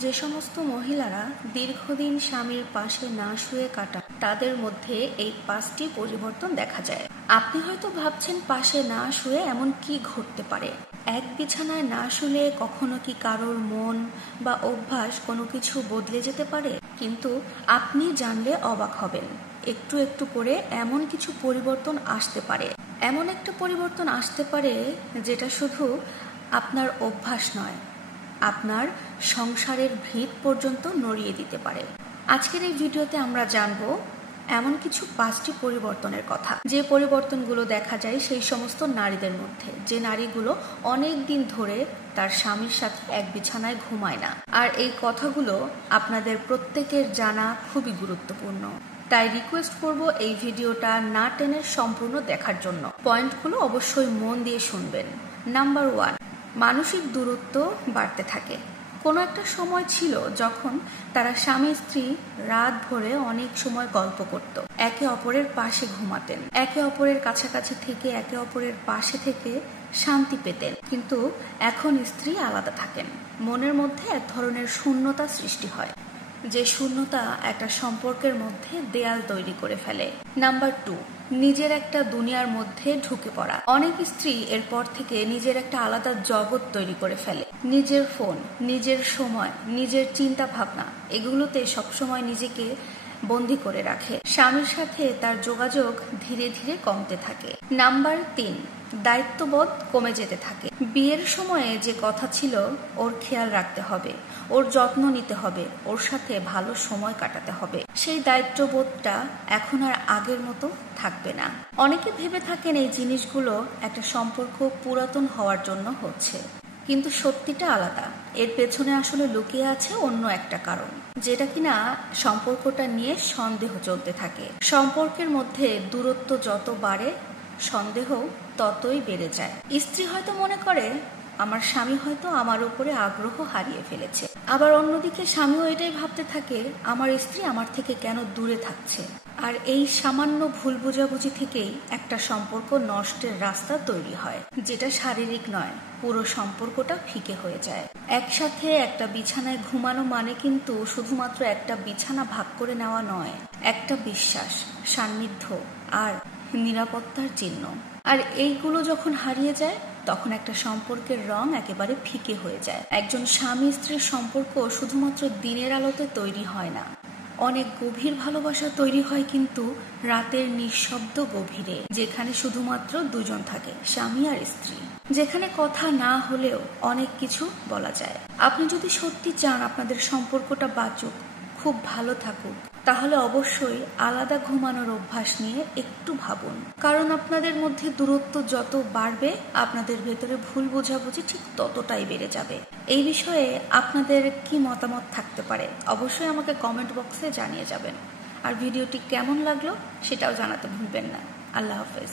যে সমস্ত মহিলারা দীর্ঘদিন স্বামীর পাশে না শুয়ে কাটান তাদের মধ্যে এই 5টি পরিবর্তন দেখা যায়। আপনি হয়তো ভাবছেন পাশে না শুয়ে এমন কি ঘটতে পারে। এক বিছানায় না শুলে কখনো কি কারোর মন বা অভ্যাস কোনো কিছু বদলে যেতে পারে? কিন্তু আপনি জানলে অবাক হবেন। একটু একটু করে এমন কিছু পরিবর্তন আসতে পারে। এমন একটা পরিবর্তন আসতে পারে যেটা শুধু আপনার অভ্যাস নয়, আপনার সংসারের ভিত পর্যন্ত নড়িয়ে দিতে পারে। আজকের এই ভিডিওতে আমরা জানবো এমন কিছু 5টি পরিবর্তনের কথা, যে পরিবর্তনগুলো দেখা যায় সেই সমস্ত নারীদের মধ্যে, যে নারীগুলো অনেক দিন ধরে তার স্বামীর সাথে এক বিছানায় ঘুমায় না। আর এই কথাগুলো আপনাদের প্রত্যেকের জানা খুবই গুরুত্বপূর্ণ। তাই রিকোয়েস্ট করব এই ভিডিওটা না টেনে সম্পূর্ণ দেখার জন্য। পয়েন্টগুলো অবশ্যই মন দিয়ে শুনবেন। নাম্বার 1, মানসিক দূরত্ব বাড়তে থাকে। কোনো একটা সময় ছিল যখন তারা স্বামী স্ত্রী রাত ভরে অনেক সময় গল্প করত, একে অপরের পাশে ঘুমাতেন, একে অপরের কাছাকাছি থেকে একে অপরের পাশে থেকে শান্তি পেতেন। কিন্তু এখন স্ত্রী আলাদা থাকেন, মনের মধ্যে এক ধরনের শূন্যতা সৃষ্টি হয়, যে শূন্যতা একটা সম্পর্কের মধ্যে দেয়াল তৈরি করে ফেলে। নাম্বার 2, নিজের একটা দুনিয়ার মধ্যে ঢুকে পড়া। অনেক স্ত্রী এরপর থেকে নিজের একটা আলাদা জগৎ তৈরি করে ফেলে। নিজের ফোন, নিজের সময়, নিজের চিন্তা ভাবনা, এগুলোতে সবসময় নিজেকে বন্দি করে রাখে। স্বামীর সাথে তার যোগাযোগ ধীরে ধীরে কমতে থাকে। নাম্বার 3, দায়িত্ববোধ কমে যেতে থাকে। বিয়ের সময়ে যে কথা ছিল ওর খেয়াল রাখতে হবে, ওর যত্ন নিতে হবে, ওর সাথে ভালো সময় কাটাতে হবে, সেই দায়িত্ববোধটা এখন আর আগের মতো থাকবে না। অনেকে ভেবে থাকেন এই জিনিসগুলো একটা সম্পর্ক পুরাতন হওয়ার জন্য হচ্ছে, কিন্তু সত্যিটা আলাদা। এর পেছনে আসলে লুকিয়ে আছে অন্য একটা কারণ, যেটা কিনা সম্পর্কটা নিয়ে সন্দেহ চলতে থাকে। সম্পর্কের মধ্যে দূরত্ব যত বাড়ে, সন্দেহ ততই বেড়ে যায়। স্ত্রী হয়তো মনে করে আমার স্বামী হয়তো আমার উপরে আগ্রহ হারিয়ে ফেলেছে, আবার অন্যদিকে স্বামীও এটাই ভাবতে থাকে আমার স্ত্রী আমার থেকে কেন দূরে থাকছে। আর এই সামান্য ভুল বোঝাবুঝি থেকেই একটা সম্পর্ক নষ্টের রাস্তা তৈরি হয়, যেটা শারীরিক নয়, পুরো সম্পর্কটা ফিকে হয়ে যায়। একসাথে একটা বিছানায় ঘুমানো মানে কিন্তু শুধুমাত্র একটা বিছানা ভাগ করে নেওয়া নয়, একটা বিশ্বাস, সান্নিধ্য আর নিরাপত্তার চিহ্ন। আর এইগুলো যখন হারিয়ে যায় তখন একটা সম্পর্কের রং একেবারে ফিকে হয়ে যায়। একজন স্বামী স্ত্রীর সম্পর্ক শুধুমাত্র দিনের আলোতে তৈরি হয় না, অনেক গভীর ভালোবাসা তৈরি হয় কিন্তু রাতের নিঃশব্দ গভীরে, যেখানে শুধুমাত্র দুজন থাকে, স্বামী আর স্ত্রী, যেখানে কথা না হলেও অনেক কিছু বলা যায়। আপনি যদি সত্যি চান আপনাদের সম্পর্কটা বাঁচুক, খুব ভালো থাকুক, তাহলে অবশ্যই আলাদা ঘুমানোর অভ্যাস নিয়ে একটু ভাবুন। কারণ আপনাদের মধ্যে দূরত্ব যত বাড়বে, আপনাদের ভেতরে ভুল বোঝাবুঝি ঠিক ততটাই বেড়ে যাবে। এই বিষয়ে আপনাদের কি মতামত থাকতে পারে অবশ্যই আমাকে কমেন্ট বক্সে জানিয়ে যাবেন। আর ভিডিওটি কেমন লাগলো সেটাও জানাতে ভুলবেন না। আল্লাহ হাফেজ।